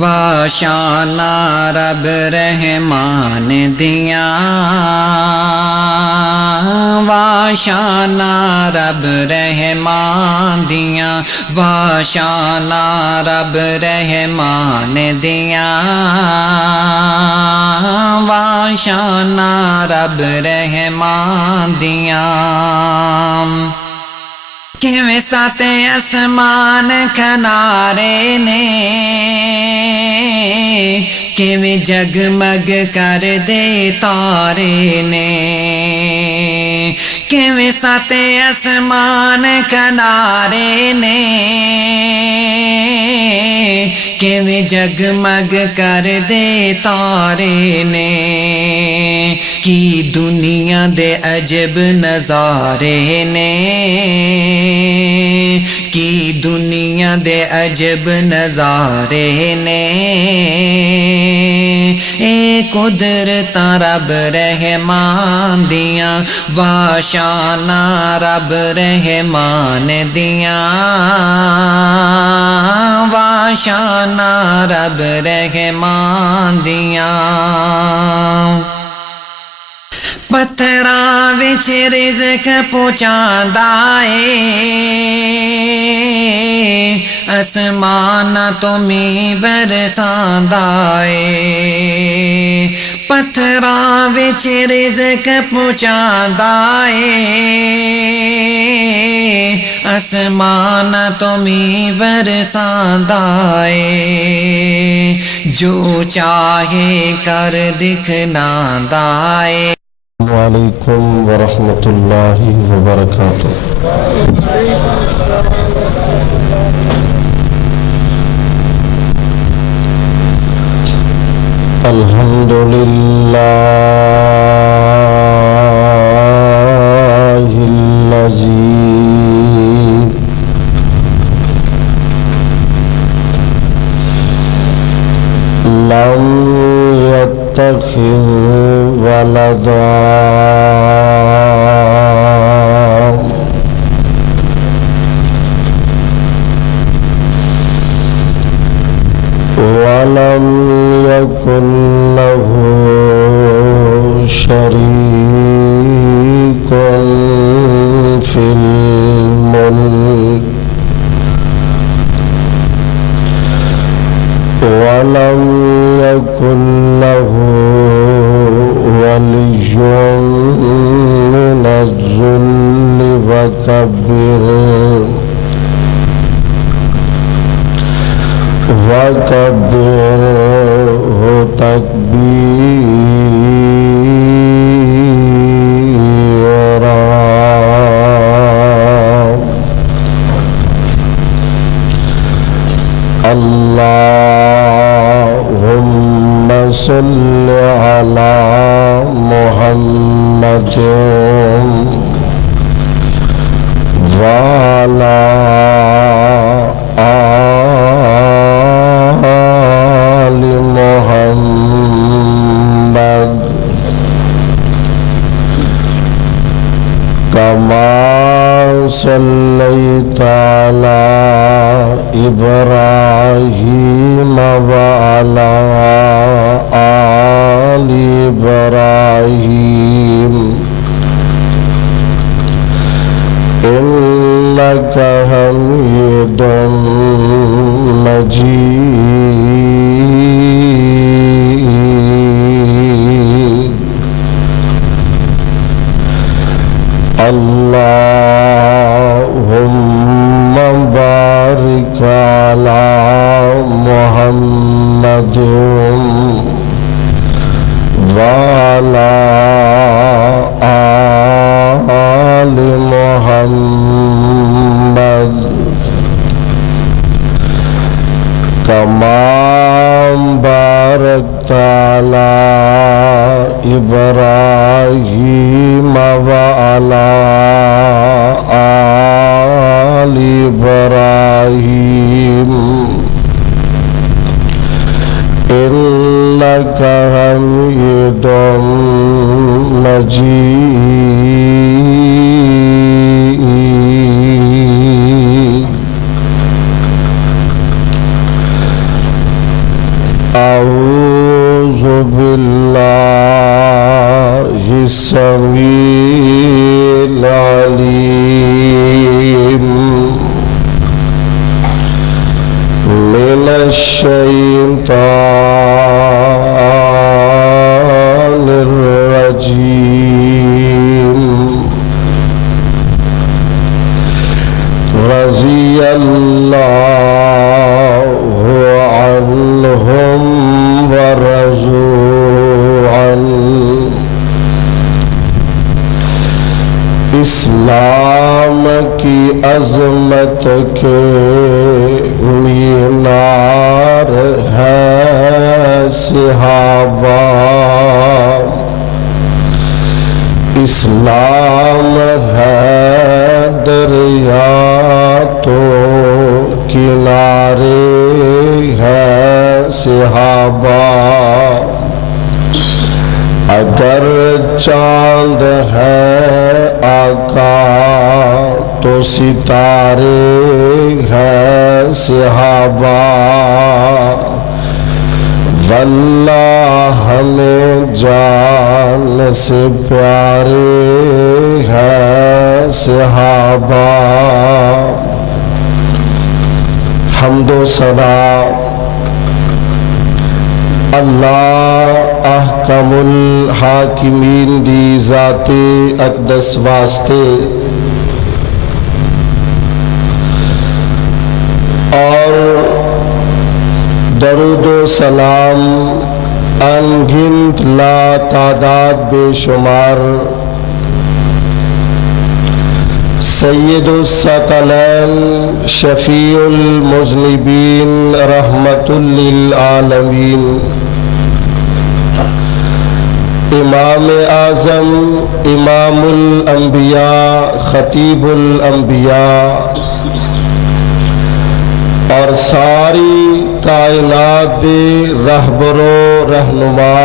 واشانا رب رحمان دیاں واشانا رب رحمان دیاں واشانا رب رحمان دیاں واشانا رب رحمان دیاں کیویں ساتے اسمان کنارے نے کیویں جگمگ کر دے تارے نے کیویں ساتے اسمان کنارے نے کیویں جگمگ کر دے تارے نے کی دنیا دے عجب نظارے نے کی دنیا دے عجب نظارے نے اے قدرت رب رحمان دیاں واشانا رب رحمان دیاں واشانا رب رحمان دیاں پتھراں وچ رزق پہنچاندا اے اسماناں تو می برساندا اے پتھراں وچ رزق پہنچاندا اے اسماناں تو می برساندا اے جو چاہے کر دکھلاندا اے وعلیکم ورحمۃ اللہ وبرکاتہ۔ الحمد للہ الذی لم يتخذ ولدا ولم يكن له شريك في الملك ولم يكن له ولي من الذل وكبره تكبيرا۔ اللهم صل على محمد وعلى آل محمد كما صليت على إبراهيم وعلى آل إبراهيم إنك حميد مجيد۔ اللهم بارك على محمد وعلى آل محمد كما باركت على إبراهيم وعلى آل إبراهيم إنك حميد مجيد۔ أعوذ بالله السميع العليم من الشيطان الرجيم رضي الله عنهم ورضوا عنه اسلام کی عظمت کے مینار ہے صحابہ، اسلام ہے دریا تو کنارے ہے صحابہ، اگر چاند ہے آقا تو ستارے ہے صحابہ، واللہ ہمیں جان سے پیارے ہے صحابہ۔ حمد و ثنا اللہ احکم الحاکمین دی ذات اقدس واسطے اور درود و سلام انگنت لا تعداد بے شمار سید الثقلین شفیع المذنبین رحمت للعالمین امام اعظم امام الانبیاء خطیب الانبیاء اور ساری کائنات دے رہبر و رہنما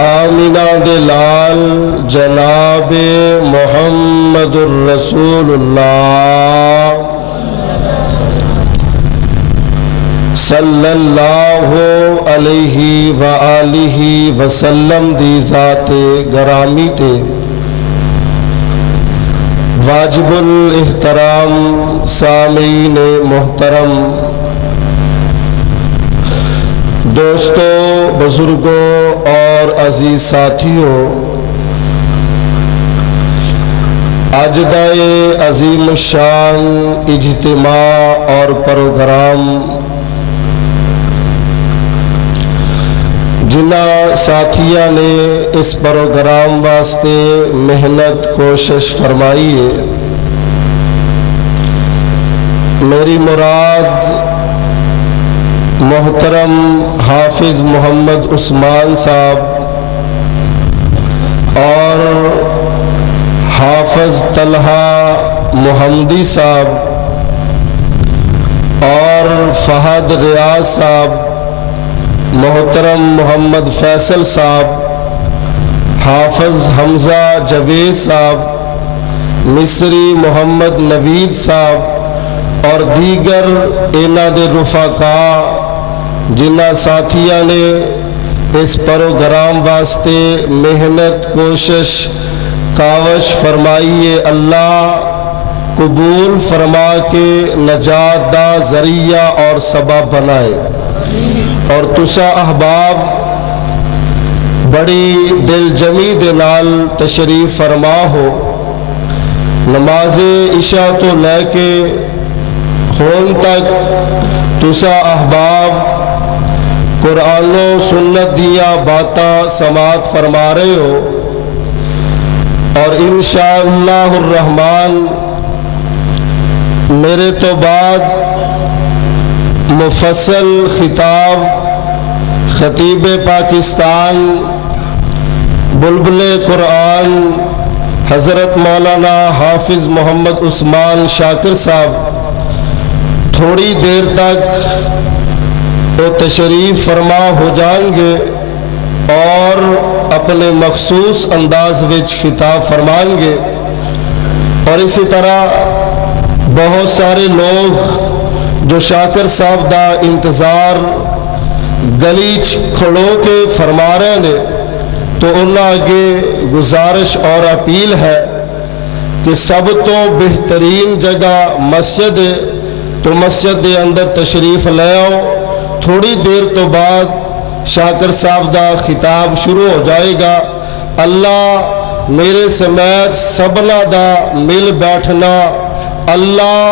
آمینہ دلال جناب محمد الرسول اللہ صلی اللہ علیہ وآلہ وسلم دی ذات گرامی تے واجب الاحترام سامعین محترم، دوستوں، بزرگوں اور عزیز ساتھیوں، آج دا عظیم الشان اجتماع اور پروگرام جنہ ساتھیاں نے اس پروگرام واسطے محنت کوشش فرمائی ہے، میری مراد محترم حافظ محمد عثمان صاحب اور حافظ طلحہ محمدی صاحب اور فہد ریاض صاحب، محترم محمد فیصل صاحب، حافظ حمزہ جاوید صاحب، مصری محمد نوید صاحب اور دیگر انہاں دے رفقا جنہ ساتھیاں نے اس پروگرام واسطے محنت کوشش کاوش فرمائیے، اللہ قبول فرما کے نجات دا ذریعہ اور سبب بنائے۔ اور تسا احباب بڑی دل جمی دے نال تشریف فرما ہو، نماز عشاء تو لے کے ہون تک تسا احباب قرآن و سنت دیا باتاں سماعت فرما رہے ہو، اور انشاءاللہ الرحمن میرے تو بعد مفصل خطاب خطیب پاکستان بلبل قرآن حضرت مولانا حافظ محمد عثمان شاکر صاحب تھوڑی دیر تک وہ تشریف فرما ہو جائیں گے اور اپنے مخصوص انداز وچ خطاب فرمائیں گے، اور اسی طرح بہت سارے لوگ جو شاکر صاحب دا انتظار گلی کھڑو کے فرما رہے ہیں تو انہاں آگے گزارش اور اپیل ہے کہ سب تو بہترین جگہ مسجد ہے تو مسجد دے اندر تشریف لے آؤ. تھوڑی دیر تو بعد شاکر صاحب دا خطاب شروع ہو جائے گا. اللہ میرے سمیت سبنا دا مل بیٹھنا اللہ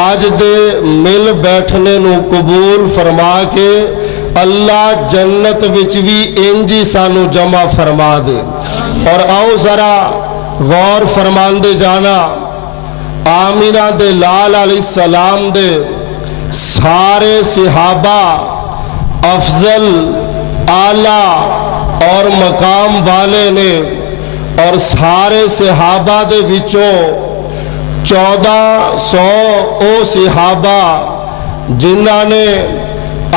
آج دے مل بیٹھنے نو قبول فرما کے اللہ جنت وچ بھی انجی سانو جمع فرما دے. اور آؤ ذرا غور فرمان دے جانا آمینہ دے لال علیہ السلام دے سارے صحابہ افضل اعلیٰ اور مقام والے نے اور سارے صحابہ دے وچوں 1400 او صحابہ جنہاں نے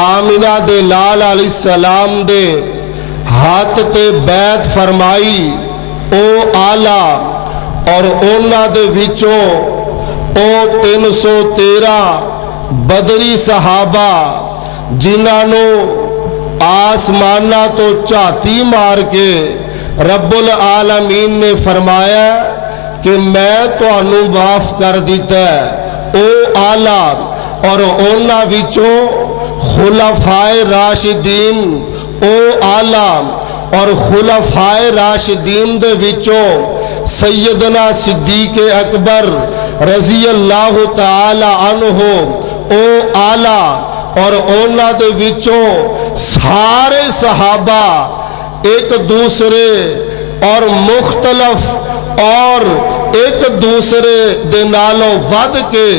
آمینہ دے لال علیہ السلام دے ہاتھ تے بیعت فرمائی او آلہ اور اونا دے وچوں او 313 بدری صحابہ جنہاں نو آسمانہ تو چاتی مار کے رب العالمین نے فرمایا کہ میں تو انو معاف کر دیتا ہے او آلہ اور اونا وچوں خلفائے راشدین او آلہ اور خلفائے راشدین دے وچوں سیدنا صدیق اکبر رضی اللہ تعالی عنہ او آلہ اور اونا دے وچوں سارے صحابہ ایک دوسرے اور مختلف اور ایک دوسرے دے نالوں ود کے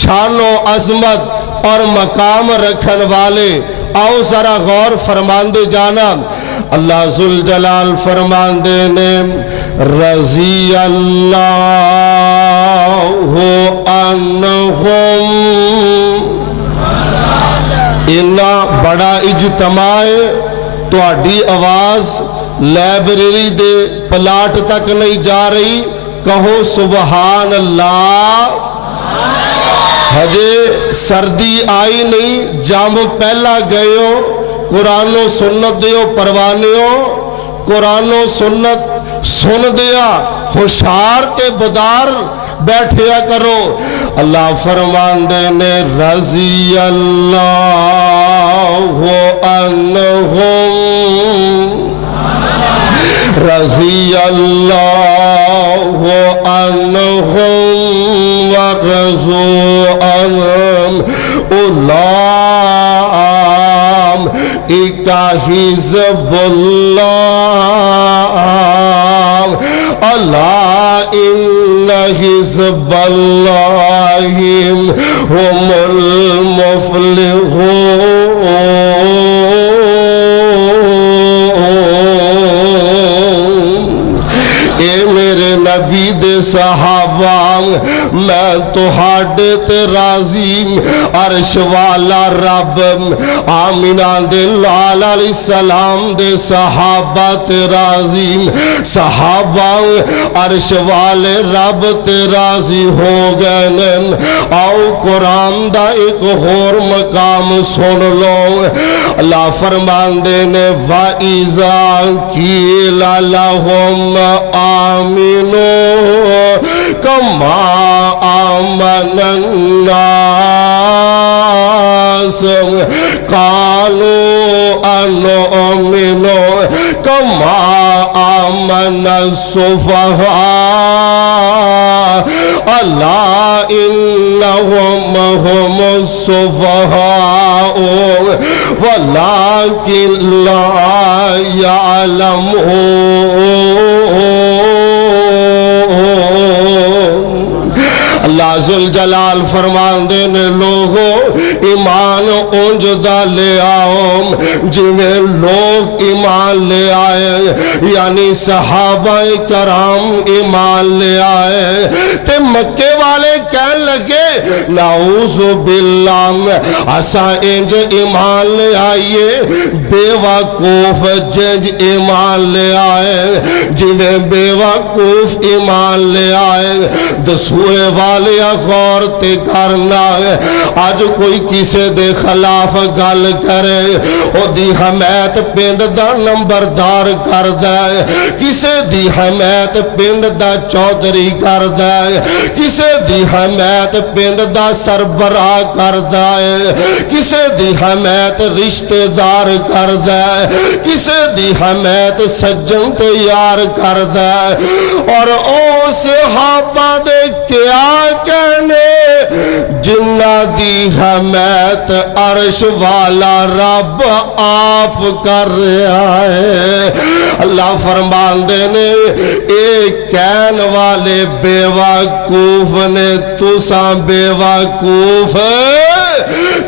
شان و عظمت اور مقام رکھن والے. آؤ ذرا غور فرمان دے جانا اللہ ذوالجلال فرمان دے نے رضی اللہ عنہم. انہا بڑا اجتماع تو آڈی آواز لائبریری دے پلاٹ تک نہیں جا رہی. کہو سبحان اللہ. ہجے سردی آئی نہیں جام پہلا گئے ہو قرآن و سنت دیو پروانے ہو قرآن و سنت سن دیا ہوشار تے بدار بیٹھیا کرو. اللہ فرمان دے نے رضی اللہ عنہم رضی اللہ عنہم ورضوا عنہم اولئک حزب اللہ الا ان حزب اللہ هم المفلحون. اے میرے نبی دے صحابہ میں تو ہاڑے تے راضی عرش والا رب آمینہ دے لال علیہ السلام دے صحابہ تے راضی صحابہ عرش والے رب تے راضی ہو گئے. آؤ قرآن دا ایک اور مقام سن لو. اللہ فرمان دے نے وَإِذَا قِيلَ لَهُمْ آمِنُوا كَمَا آمَنَ النَّاسُ قَالُوا أَنُؤْمِنُ كَمَا آمَنَ السُّفَهَاءُ أَلَا إِنَّهُمْ هُمُ السُّفَهَاءُ وَلَكِنْ لَا يَعْلَمُونَ. اللہ ذوالجلال فرمان دینے لوگوں ایمان اونجدہ لے آؤ جنہیں لوگ ایمان لے آئے یعنی صحابہ کرام ایمان لے آئے تے مکے والے کہنے لگے نعوذ باللہ اسا انج ایمان لے آئیے بے وقوف جنج ایمان لے آئے جنہیں بے وقوف ایمان لے آئے دسوئے والے غور تے کرنا ہے آج کوئی کسے دے خلاف گل کرے او دی حمیت پنڈ دا نمبردار کر دے کسے دی حمیت پنڈ دا چودری کر دے کسے دی حمیت پنڈ دا سربراہ کر دے کسے دی حمیت رشتہ دار کر دے کسے دی حمیت سجن تیار کر دے اور او صحابہ دے کیا کہنے جنہ دی حمیت عرش والا رب آپ کر رہا ہے اللہ فرمان دینے ایک کہن والے بے وقوف نے تساں بے وقوف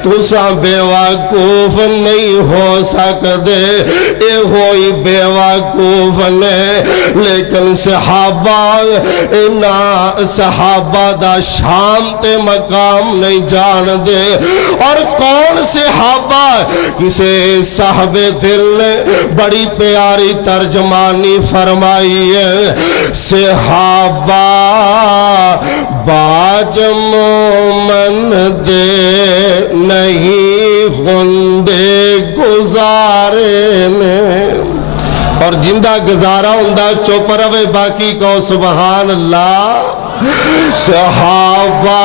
تساں بے وقوف نہیں ہو سکتے اے ہوئی بے وقوف نے لیکن صحابہ دا شان تے مقام نہیں جان دے اور کون صحابہ کسے صاحب دل نے بڑی پیاری ترجمانی فرمائی ہے صحابہ باج مومن دے نہیں ہوندے گزارے نے اور جندہ گزارا ہوندہ چوپ روے باقی کو سبحان اللہ صحابہ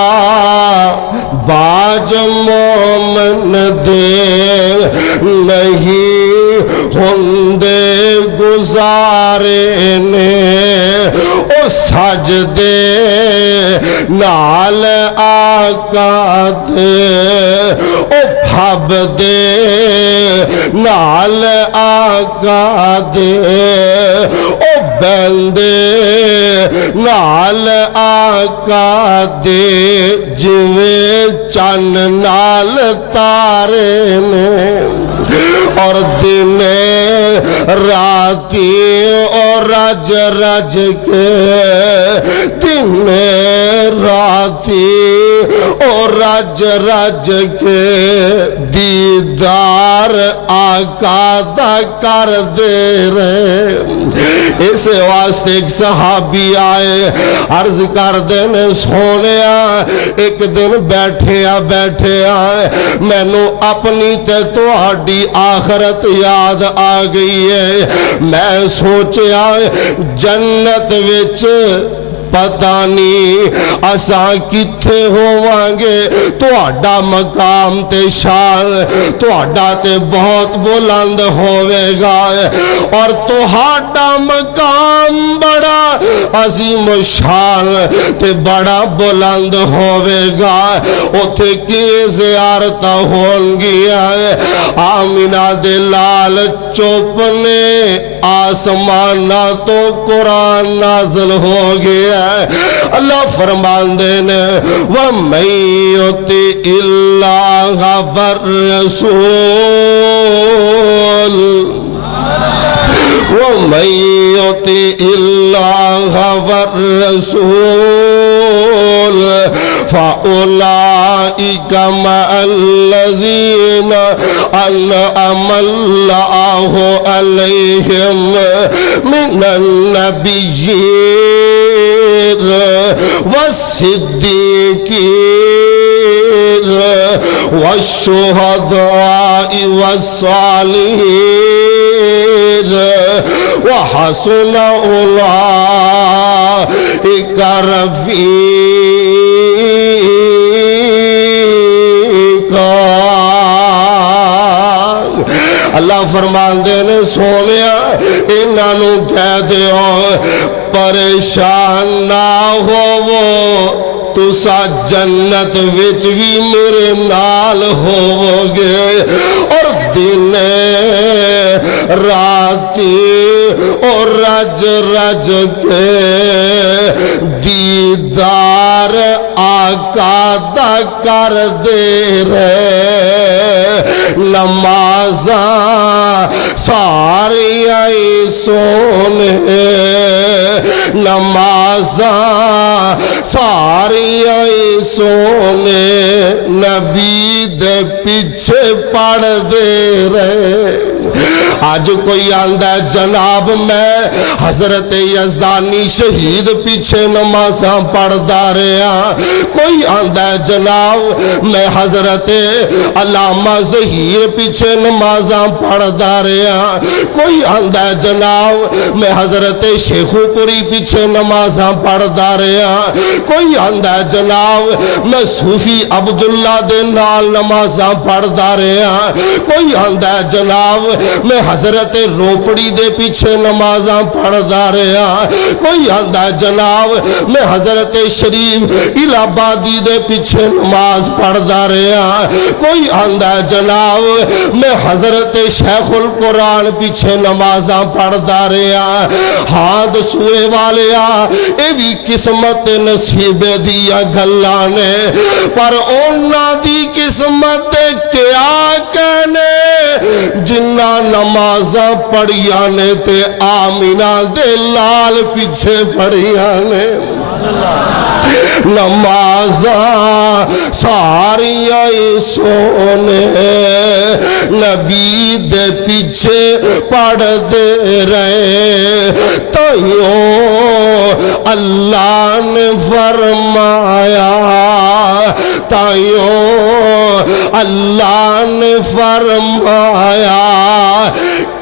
باج مومن دے نہیں ہوندے گزارے نے او سجدے نال آقا دے او پھب دے نال آقا دے او بندے نال آقا دے جویں چن نال تارے نے اور دن راتی اور رج رج کے دن راتی اور رج رج کے دیدار آقا دا کر دے رہے اس واسطے ایک صحابی آئے عرض کر دینے سونیا ایک دن بیٹھے آئے میں نو اپنی تے تو آڈی آخرت یاد آ گئی ہے میں سوچیا جنت وچ پتہ نہیں اساں کتھے ہووانگے تو آڈا مقام تے شان تو آڈا تے بہت بلند ہوئے گا اور تو آڈا مقام بڑا عظیم شان تے بڑا بلند ہوئے گا اتھے کی زیارتہ ہونگی آمینہ دلال چوپنے آسمانہ تو قرآن نازل ہو گیا اللہ فرمان دینے وَمَن يُطِعِ اللَّهَ وَالرَّسُولَ وَمَن يُطِعِ اللَّهَ وَالرَّسُولَ فَأُولَئِكَ مَعَ الَّذِينَ أَنْعَمَ اللَّهُ عَلَيْهِمْ مِنَ النَّبِيِّينَ وَالصِّدِّيقِينَ وَالشُّهَدَاءِ وَالصَّالِحِينَ وَحَسُنَ أُولَئِكَ رفیقا اللہ فرمان دینے سونیا انہوں کہہ دیو پریشان نہ ہو وہ تسا جنت وچ بھی میرے نال ہوگے اور دن راتی اور رج رج کے دیدار آقا دا کر دے رہے نمازاں ساری آئی سونے نمازاں ساری آئی سونے نبی دے پیچھے پڑھ دے رہے آج کوئی آندہ ہے جناب میں حضرت یزدانی شہید پیچھے نمازاں پڑھ داریا کوئی آندہ ہے جناب میں حضرت علامہ ظہیر پیچھے نمازاں پڑھ داریا کوئی آندہ ہے جناب میں حضرت شیخو پوری پیچھے نمازاں پڑھ داریا کوئی آندہ ہے جناب میں صوفی عبداللہ دے نال نمازاں پڑھ داریا کوئی آندہ ہے جناب میں حضرت روپڑی دے پیچھے نمازاں پڑھ داریا کوئی آندہ ہے جناب میں حضرت شریف الہبادی دے پیچھے نماز پڑھ داریا کوئی آندہ ہے جناب میں حضرت شیخ القرآن پیچھے نمازاں پڑھ داریا ہاتھ سوئے والیا اے بھی قسمت نصیب دیا گھلانے پر اونا دی قسمت کیا کہنے جنہ نمازاں پڑھیانے تے آمینہ دے لال پیچھے پڑھیانے نمازاں ساریاں سونے نبی دے پیچھے پڑھ دے رہے تائیوں اللہ نے فرمایا تائیوں اللہ نے فرمایا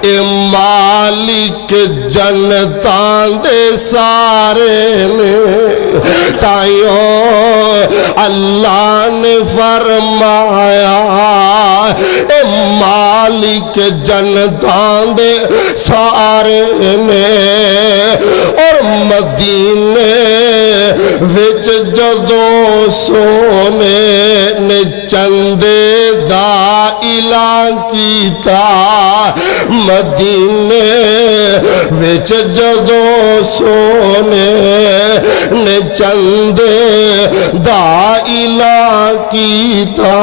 اے مالک جنتاں دے سارے نے تائیوں اللہ نے فرمایا اے مالک جنتاں دے سارے نے اور مدینے وچ جدوں سونے نے چندے دا اعلان کیتا مدینے وچ جدوں سونے نے چندے دا اعلان کیتا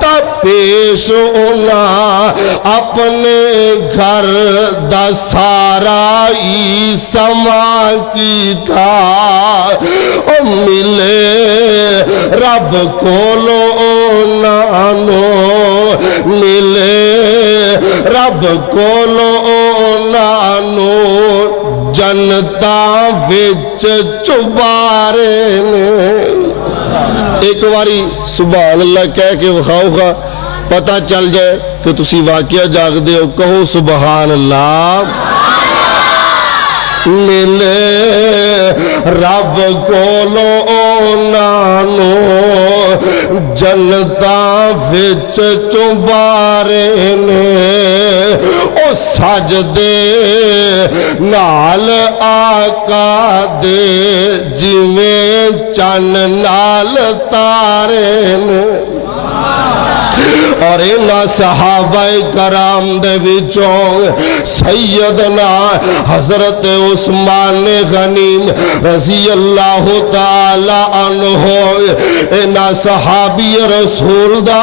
تا پیش ہونا اپنے گھر دا سارا ہی سما کیتا او ملے رب کولو نانو ملے رب کولو نانو جنتاں وچ چبارے نے ایک واری سبحان اللہ کہہ کے وخاؤ گا پتہ چل جائے کہ تسی واقعہ جاگ دے ہو کہو سبحان اللہ ملے رب کولو نانو جنتاں وچ چبارے نے او سجدے نال آقا دے جویں چن نال تارے نے اور اینا صحابہ کرام دے وچوں سیدنا حضرت عثمان غنی رضی اللہ تعالی عنہ اینا صحابی رسول دا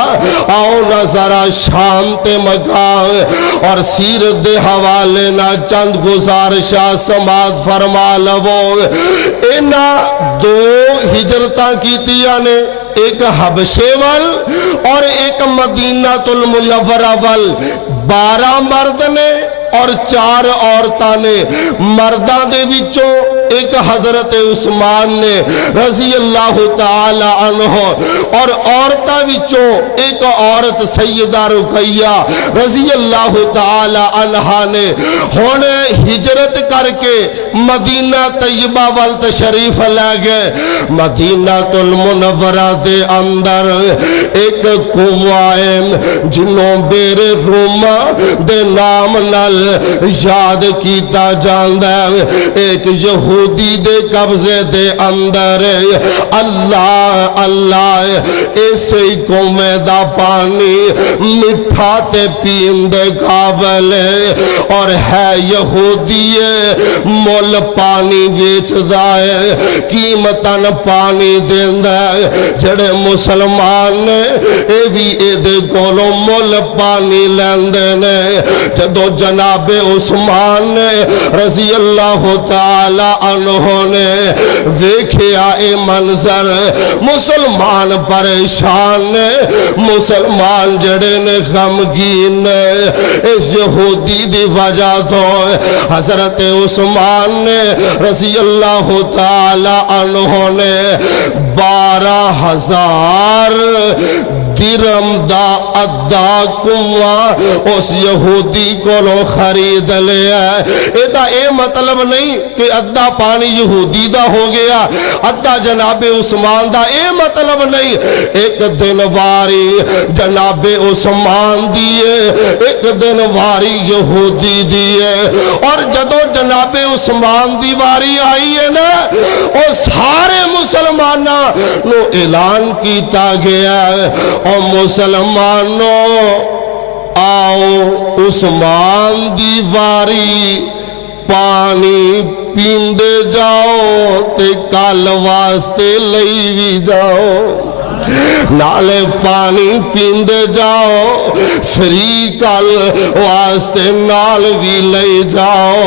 آؤ نظرہ شام تے مقام اور سیرت دے حوالے نا چند گزارشہ سماعت فرما لو اینا دو ہجرتاں کیتیاں نے ایک حبشے وال اور ایک مدینہ المنورہ وال 12 مرد نے اور 4 عورتاں نے مرداں دے وچوں ایک حضرت عثمان نے رضی اللہ تعالی عنہ اور عورتاں وچوں ایک عورت سیدہ رقیہ رضی اللہ تعالی عنہ نے ہن ہجرت کر کے مدینہ طیبہ وال تشریف لے گئے مدینہ المنورہ دے اندر ایک قوائم جنوں بیر روما دے نام نال یاد کیتا جاندہ ایک یہودی دے قبضے دے اندر اللہ اللہ ایسے ہی قومے دا پانی مٹھا تے پین دے قابل اور ہے یہودی مول پانی ویچ دائے قیمتاً پانی دین دائے جڑے مسلمان نے اے بھی اے دے کولو مول پانی لین دینے جدو جناب جناب عثمان رضی اللہ تعالی عنہ نے دیکھیا اے منظر، مسلمان پریشان نے، مسلمان جڑے نے غمگین نے، اس یہودی دی وجہ تو حضرت عثمان نے رضی اللہ تعالی عنہ نے 12,000 درم دا ادا کنواں اس یہودی کو لو خرید لیا ہے۔ اے مطلب نہیں کہ ادا پانی یہودی دا ہو گیا، ادا جناب عثمان دا، اے مطلب نہیں۔ ایک دن واری جناب عثمان دیئے، ایک دن واری یہودی دیئے، اور جدو جناب عثمان دی واری آئی ہے نا، وہ سارے مسلمانہ نو اعلان کیتا گیا ہے، اور مسلمانوں آؤ عثمان دی واری پانی پیندے جاؤ تے کال واسطے لئی بھی جاؤ، نالے پانی پیندے جاؤ فری کال واسطے نال بھی لئی جاؤ۔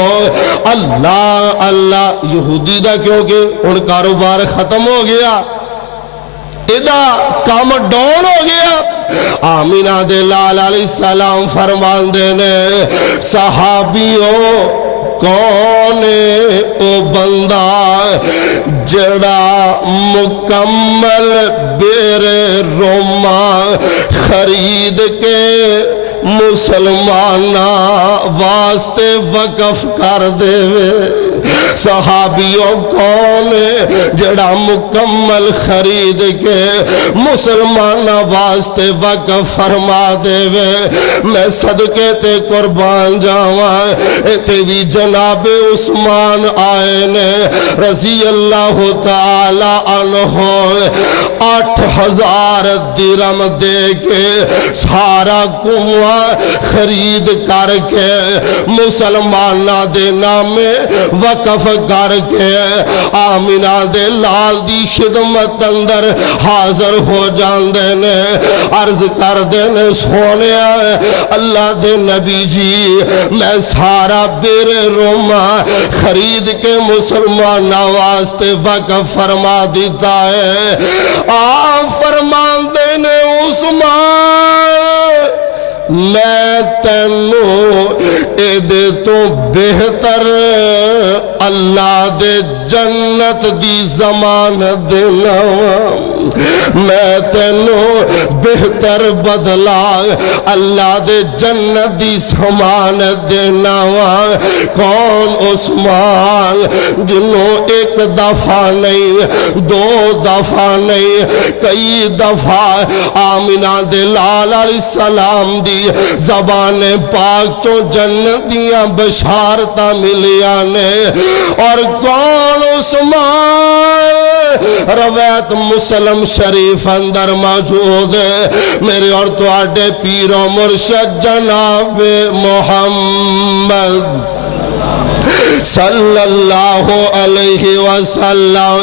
اللہ اللہ یہودی دا کیونکہ ان کاروبار ختم ہو گیا، ادا کام ڈون ہو گیا۔ آمینہ دے لال علیہ السلام فرمان دینے صحابیوں کونے او بندہ جڑا مکمل بیر روما خرید کے مسلمانہ واسطے وقف کر دے وے۔ صحابیوں کونے جڑا مکمل خرید کے مسلمانہ واسطے وقف فرما دے وے۔ میں صدقے تے قربان جاواں، اتے بھی جناب عثمان آئے نے رضی اللہ تعالی عنہ 8,000 درم دے کے سارا کنواں خرید کر کے مسلمانہ دے نامے وقف کر کے آمینہ دے لال دی خدمت اندر حاضر ہو جاندے نے، عرض کر دینے سونے آئے اللہ دے نبی جی میں سارا بیر روما خرید کے مسلمانہ واسطے وقف فرما دیتا ہے۔ آپ فرمان دینے عثمان میں تینوں اے دے تو بہتر اللہ دے جنت دی ضمانت دینا، میں تینوں بہتر بدلا اللہ دے جنت دی ضمانت دینا۔ کون عثمان جنہوں ایک دفعہ نہیں، 2 دفعہ نہیں، کئی دفعہ آمینہ دے لال علیہ السلام دی زبان پاک چو جنتیاں بشارتہ ملیاں نے۔ اور کون عثمان روایت مسلم شریف اندر موجود ہے، میرے اور تواڈے پیر و مرشد جناب محمد صلی اللہ علیہ وسلم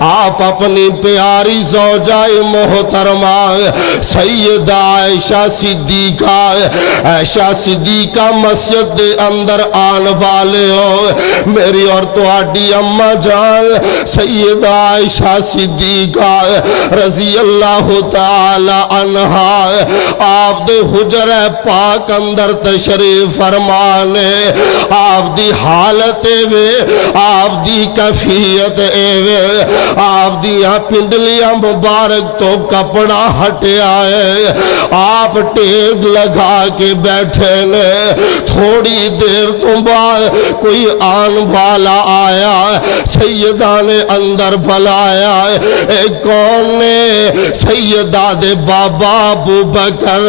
آپ اپنی پیاری زوجہ محترمہ سیدہ عائشہ صدیقہ مسجد دے اندر آن والے ہو، میری اور تواڈی اماں جان سیدہ عائشہ صدیقہ رضی اللہ تعالی عنہا آپ دے حجرہ پاک اندر تشریف فرمانے، آپ دی حالت وے، آپ دی کفیت وے، آپ دیاں پنڈلیاں مبارک تو کپڑا ہٹے آئے، آپ ٹیگ لگا کے بیٹھے نے۔ تھوڑی دیر تو بعد کوئی آن والا آیا، سیدہ نے اندر بلایا، اے کون نے؟ سیدہ دے بابا ابو بکر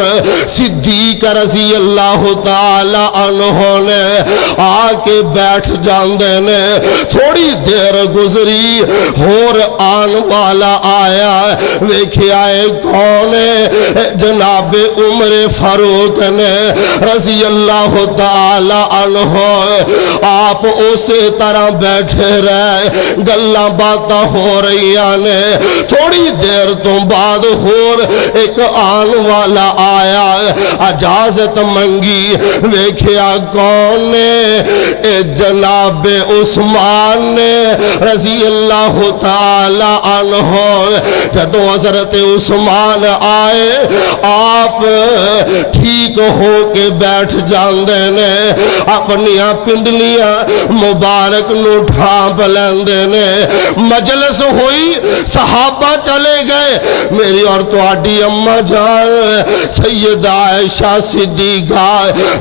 صدیق رضی اللہ تعالی عنہ نے آ کے بیٹھ بیٹھ جاندے نے تھوڑی دیر گزری اور آن والا آیا ویکھیا ہے کون ہے جناب عمر فاروق نے رضی اللہ تعالی عنہ آپ اسی طرح بیٹھے رہے گلاں باتاں ہو رہی نے تھوڑی دیر تو بعد اور ایک آن والا آیا اجازت منگی ویکھیا کون نے اے جناب عثمان نے رضی اللہ تعالی عنہ جدو حضرت عثمان آئے آپ ٹھیک ہو کے بیٹھ جاندے نے اپنیاں پنڈلیاں مبارک نو ڈھانپ لیندے نے مجلس ہوئی صحابہ چلے گئے میری اور تواڈی اماں جان سیدہ عائشہ صدیقہ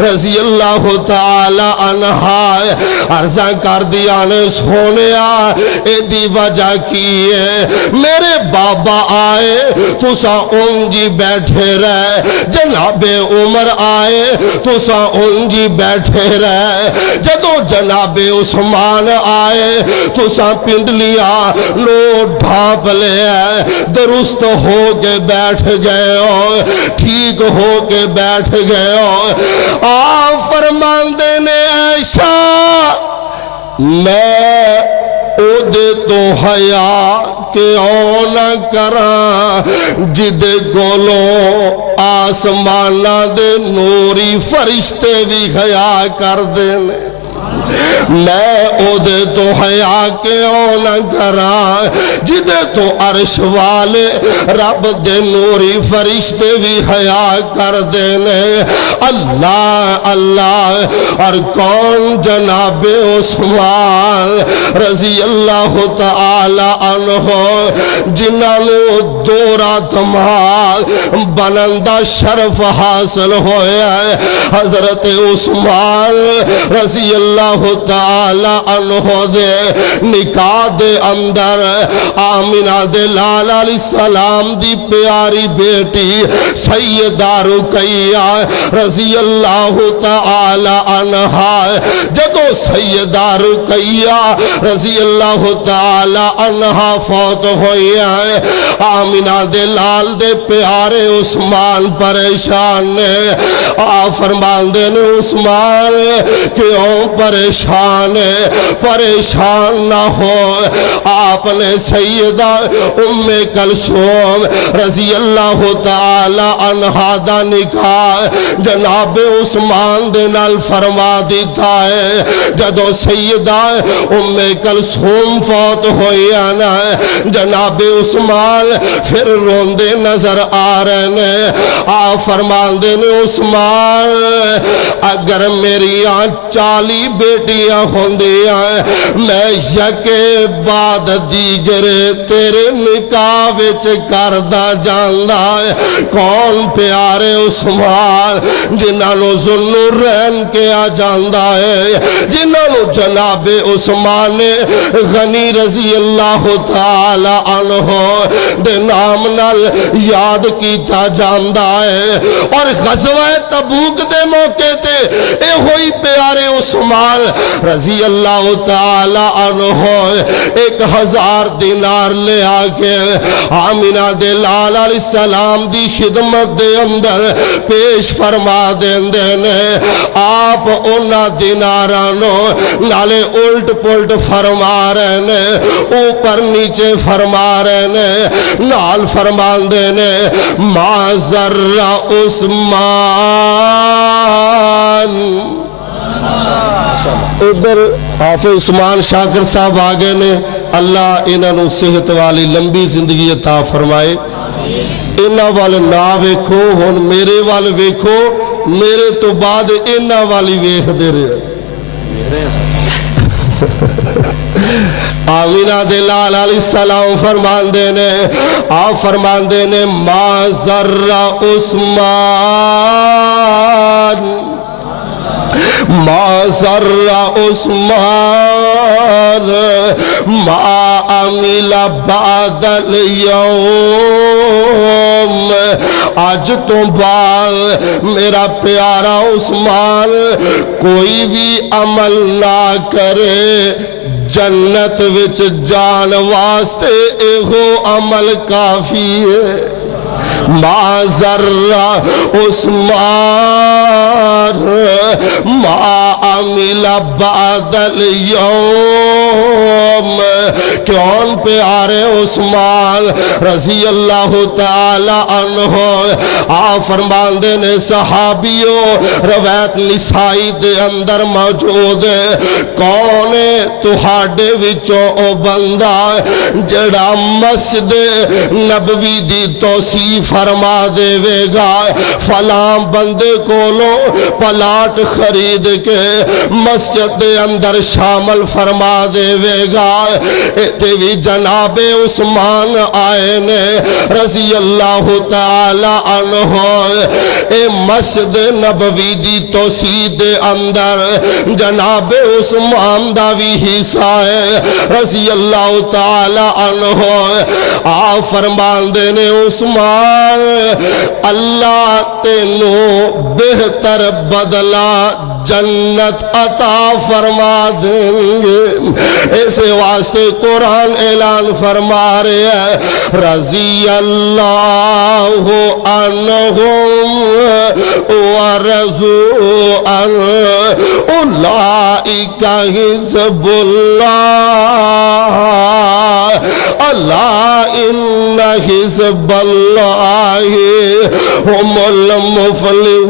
رضی اللہ تعالی عنہا عرضہ کر دیا نے سونیا اے دی وجہ کی ہے میرے بابا آئے تسا انجی بیٹھے رہے جناب عمر آئے تسا انجی بیٹھے رہے جدو جناب عثمان آئے تسا پنڈلیاں لو ڈھانپ لے درست ہو کے بیٹھ گئے ہو ٹھیک ہو کے بیٹھ گئے ہو آپ فرماندے نے عائشہ میں او دے تو حیا کہ او نہ کراں جدے کولو آسمانہ دے نوری فرشتے بھی حیا کر دینے میں او دے تو حیا کے او نہ کراں جدے تو عرش والے رب دے نوری فرشتے بھی حیا کر دینے اللہ اللہ اور کون جناب عثمان رضی اللہ تعالی عنہ جنہوں دو رات مہاں بلندہ شرف حاصل ہویا ہے حضرت عثمان رضی اللہ تعالی عنہ دے نکاح دے اندر آمینہ دے لال علیہ السلام دی پیاری بیٹی سیدہ رقیہ رضی اللہ تعالی عنہ جدو سیدہ رقیہ رضی اللہ تعالی عنہ فوت ہوئی ہے آمینہ دے لال دے پیارے عثمان پریشان نے آپ فرمان دے عثمان کہ او پریشان پریشان نہ ہو آپ نے سیدہ ام کلثوم رضی اللہ تعالی عنہا دا نکاح جناب عثمان دے نال فرما دیتا ہے جدو سیدہ ام کلثوم فوت ہوئی آنا جناب عثمان پھر روندے نظر آ رہے ہیں آپ فرمان دے عثمان اگر میری آنچ 40 بیٹیاں ہوندیاں میں یکے بعد دیگرے تیرے نکاح وچ کردہ جاندہ ہے کون پیارے عثمان جنہوں ذوالنورین کیا جاندہ ہے جنہوں جناب عثمان غنی رضی اللہ تعالی عنہ دے نام نال یاد کیتا جاندہ ہے اور غزوہ تبوک دے موقع تے اے ہوئی پیارے عثمان رضی اللہ تعالی عنہ 1000 دینار لے آکے آمینہ دے لال علیہ السلام دی خدمت دے اندر پیش فرما دینے آپ انہا دینارانو نالے الٹ پلٹ فرما رہنے اوپر نیچے فرما رہنے نال فرما دینے ما ذرہ عثمان ادھر حافظ عثمان شاکر صاحب آگے نے اللہ انہوں صحت والی لمبی زندگی عطا فرمائے انہاں وال نہ ویکھو ہن میرے وال ویکھو میرے تو بعد انہاں والی ویکھ دے رہے آمینہ دے لال علیہ السلام فرمان دینے آپ فرمان دینے ما ذرہ عثمان ما ذر عثمان ما عمل بعد اليوم، آج تو بعد میرا پیارا عثمان کوئی بھی عمل نہ کرے، جنت وچ جان واسطے ایہو عمل کافی ہے۔ ما ذر عثمان ما عمل بعد اليوم، کون پیارے عثمان رضی اللہ تعالی عنہ آپ فرماندے نے صحابیوں، روایت نسائی دے اندر موجود ہے، کون تہاڈے وچوں او بندہ جڑا مسجد نبوی دی توسیع فرما دے وے گا، فلاں بندے کولو پلاٹ خرید کے مسجد دے اندر شامل فرما دے وے گا۔ تے بھی جناب عثمان آئے نے رضی اللہ تعالی عنہ، اے مسجد نبوی دی توسیع دے اندر جناب عثمان دا بھی حصہ ہے رضی اللہ تعالی عنہ۔ آپ فرماندے نے عثمان اللہ تینو بہتر بدلہ جنت عطا فرما دیں گے، ایسے واسطے قرآن اعلان فرما رہے ہیں رضی اللہ عنہم ورضوا عنہ اولئک حزب اللہ الا ان حزب اللہ هم المفلحون۔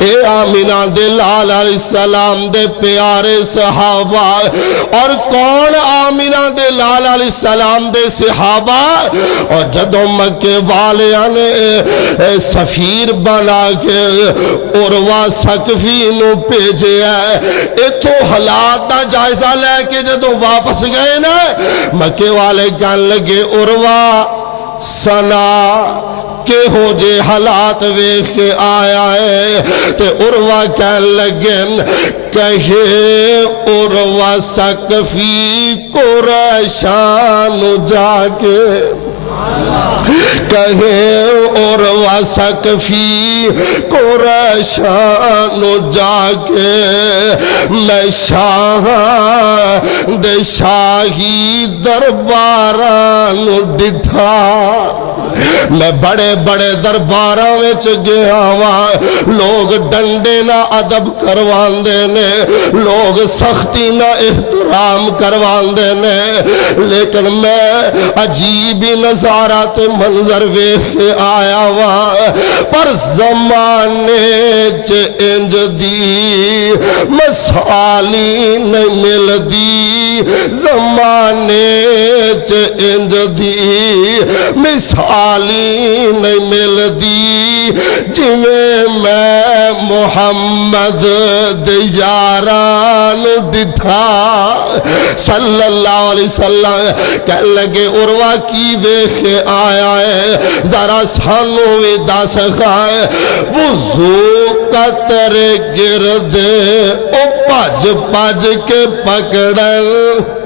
اے آمینہ دے لال علیہ السلام دے پیارے صحابہ، اور کون آمینہ دے لال علیہ السلام دے صحابہ، اور جدو مکے والیاں نے سفیر بنا کے عروہ ثقفی نو بھیجے ہے، اتھو حالات دا جائزہ لے کے جدو واپس گئے نا، مکے والے کہنے لگے عروہ سنا کہ ہو جے حالات ویکھ کے آیا ہے، تے عروہ کہنے لگے کہے عروہ ثقفی قریشان جا کے، کہے عروہ ثقفی قریشان جا کے، میں شاہ دے شاہی درباران ڈٹھا، میں بڑے بڑے درباراں وچ گیا ہاں، لوگ ڈنڈے نہ ادب کرواندے نے، لوگ سختی نہ احترام کرواندے نے، لیکن میں عجیب ہی نظارہ تے منظر ویکھ کے آیا ہاں، پر زمانے چ انج دی مثالی نہیں ملدی، زمانے چ انج دی مثالی نہیں ملدی، جویں میں محمد دیاران ڈٹھا صلی اللہ علیہ وسلم۔ کہنے لگے عروہ کی ویکھ کے آیا ہے، ذرا سانو بھی دس خائے، وضو قطرے گردے او پج پج کے پکڑن،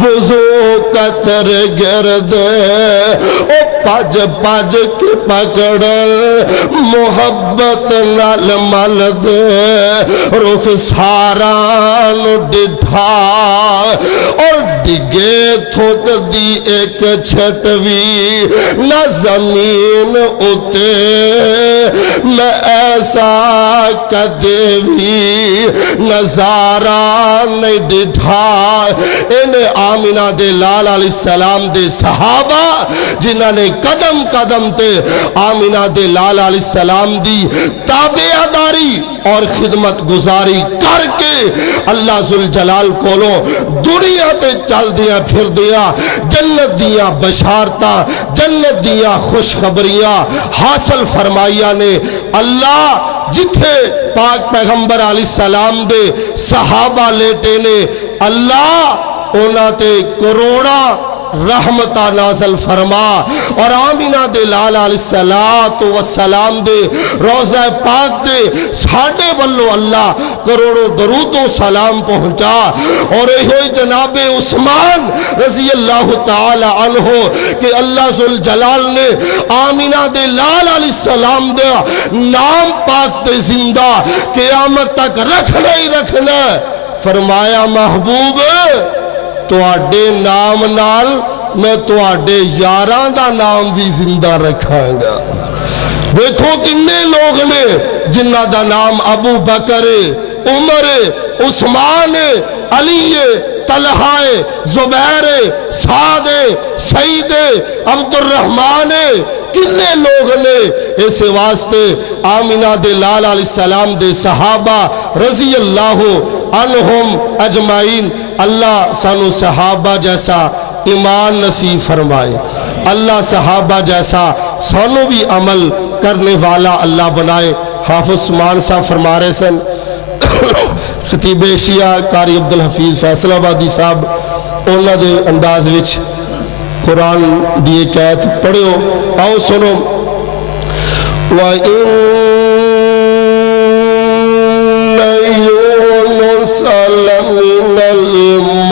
وضو قطر گرد او پج پج کے پکڑ، محبت نال ملد رخ ساران ڈٹھا، اور ڈگے تھوک دی ایک چھٹوی نہ زمین اتے، میں ایسا کدے بھی نظارہ نہیں ڈٹھا۔ آمینہ دے لال علیہ السلام دے صحابہ جنہاں نے قدم قدم تے آمینہ دے لال علیہ السلام دی تابعداری اور خدمت گزاری کر کے اللہ ذوالجلال کولو دنیا تے چل دیا پھر دیا، جنت دیا بشارتاں، جنت دیا خوشخبریاں حاصل فرمائیاں نے۔ اللہ جتھے پاک پیغمبر علیہ السلام دے صحابہ لیٹے نے، اللہ اونا تے کروڑا رحمتہ نازل فرما اور آمینہ دے لال علیہ السلام دے روضہ پاک دے ساڑھے والو اللہ کروڑوں درود و سلام پہنچا اور ہوئی جناب عثمان رضی اللہ تعالی عنہ کہ اللہ ذوالجلال نے آمینہ دے لال علیہ السلام دے نام پاک دے زندہ قیامت تک رکھنا ہی رکھنا فرمایا محبوب تو آڈے نام نال میں تو آڈے یاران دا نام بھی زندہ رکھاں گا دیکھو کنے لوگ نے جنہ دا نام ابو بکر عمر عثمان علی طلحہ زبیر سعد سعید عبد الرحمن کنے لوگ نے اس واسطے آمینہ دے لال علیہ السلام دے صحابہ رضی اللہ عنہم اجمعین اللہ سانو صحابہ جیسا ایمان نصیب فرمائے اللہ صحابہ جیسا سانو بھی عمل کرنے والا اللہ بنائے حافظ عثمان صاحب فرما رہے سن خطیب ایشیا قاری عبدالحفیظ فیصل آبادی صاحب انہاں دے انداز وچ قرآن دی ایک آیت پڑھو آؤ سنو وَإِنَّ يُونُسَ لَمِنَ الْمُرْسَلِينَ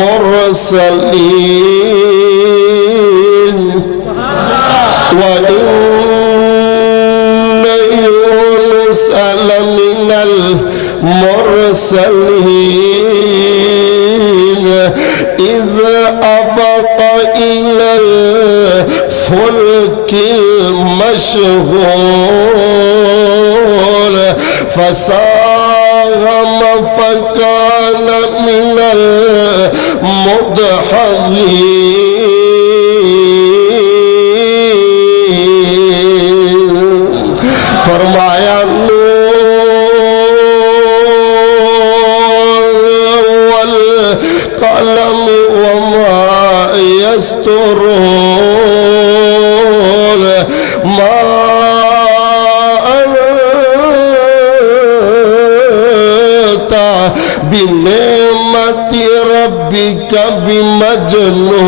وَإِنَّ يُونُسَ لَمِنَ الْمُرْسَلِينَ إِذْ أَبَقَ إِلَى الْفُلْكِ الْمَشْغُولِ فَسَاهَمَ فَكَانَ مِنَ الْمُدْحَضِينَ فرمایا والقلم وما يسطرون ما أنت بنعمة ربك بمجنون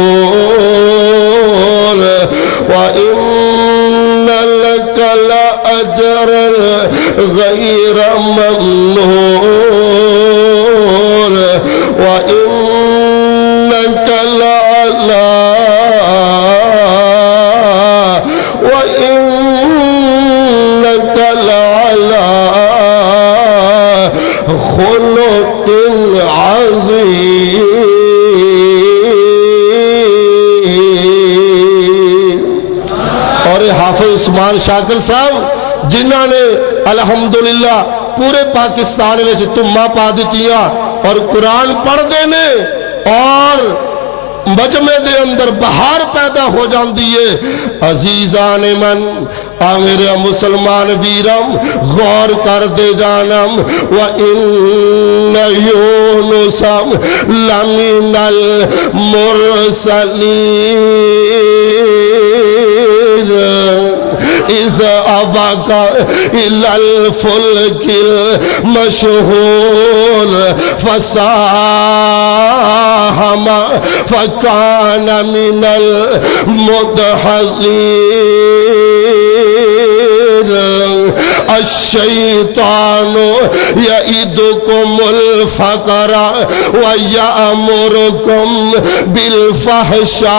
وإن لك لأجرا غير ممنون وإنك لعلى خلق عظيم اور حافظ عثمان شاکر صاحب جنہاں نے الحمدللہ پورے پاکستان میں تمہ پا دیتیاں اور قرآن پڑھ دینے اور مجمع دے اندر بہار پیدا ہو جان دیئے عزیزان من میرے مسلمان ویرم غور کر دے جانم وَإِنَّ يُونُسَ لَمِنَ الْمُرْسَلِينَ إِذْ أَبَقَ إِلَى الْفُلْكِ الْمَشْحُونِ فَسَاهَمَ فَكَانَ مِنَ الْمُدْحَضِينَ الشَّيْطَانُ يَعِدُكُمُ الْفَقْرَ وَيَأْمُرُكُمْ بِالْفَحْشَاءِ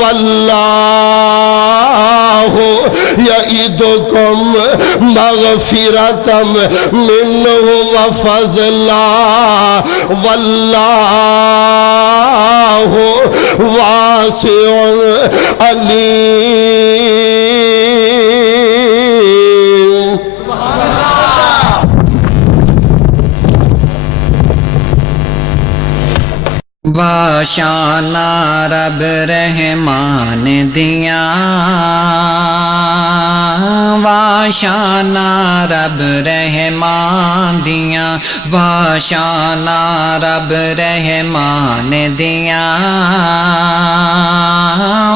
وَاللَّهُ يَعِدُكُمْ مَغْفِرَةً مِّنْهُ وَفَضْلًا وَاللَّهُ وَاسِعٌ عَلِيمٌ واشانا رب رحمان دیاں واشانا رب رحمان دیاں واشانا رب رحمان دیاں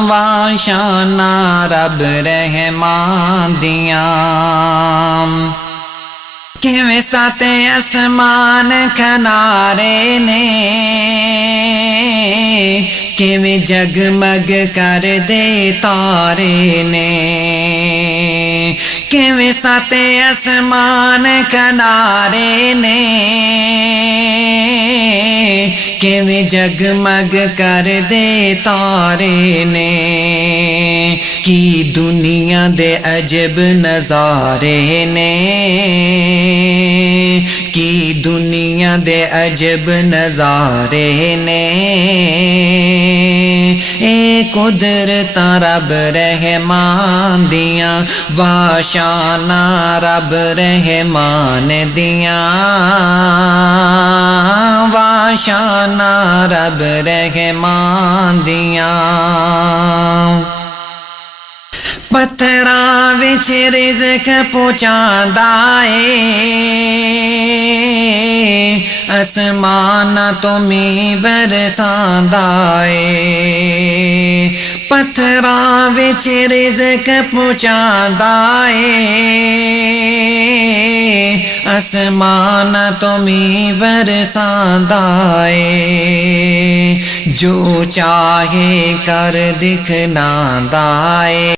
واشانا رب رحمان دیاں کیویں سات اسمان کنارے نے ਕਿਵੇਂ ਜਗਮਗ ਕਰਦੇ ਤਾਰੇ ਨੇ, ਕਿਵੇਂ ਸਾਤੇ ਅਸਮਾਨ ਕਿਨਾਰੇ ਨੇ, ਕਿਵੇਂ ਜਗਮਗ ਕਰਦੇ ਤਾਰੇ ਨੇ। ਕੀ ਦੁਨੀਆ ਦੇ ਅਜਬ ਨਜ਼ਾਰੇ ਨੇ, ਕੀ ਦੁਨੀਆ ਦੇ ਅਜਬ ਨਜ਼ਾਰੇ ਨੇ। ਇਹ ਕੁਦਰਤਾਂ ਰੱਬ ਰਹਿਮਾਨ ਦੀਆਂ, ਵਾਸ਼ਾਨਾ ਰੱਬ ਰਹਿਮਾਨ ਦੀਆਂ, ਵਾਸ਼ਾਨਾ ਰੱਬ ਰਹਿਮਾਨ ਦੀਆਂ। ਪੱਥਰਾਂ ਵਿੱਚ ਰਿਜ਼ਕ ਪਹੁੰਚਾਉਂਦਾ ਏ, ਅਸਮਾਨਾਂ ਤੋਂ ਮੀਂਹ ਬਰਸਾਉਂਦਾ ਏ। ਪੱਥਰਾਂ ਵਿੱਚ ਰਿਜ਼ਕ ਪਹੁੰਚਾਉਂਦਾ ਏ, ਅਸਮਾਨਾਂ ਤੋਂ ਮੀਂਹ ਬਰਸਾਉਂਦਾ ਏ। ਜੋ ਚਾਹੇ ਕਰ ਦਿਖਲਾਉਂਦਾ ਏ।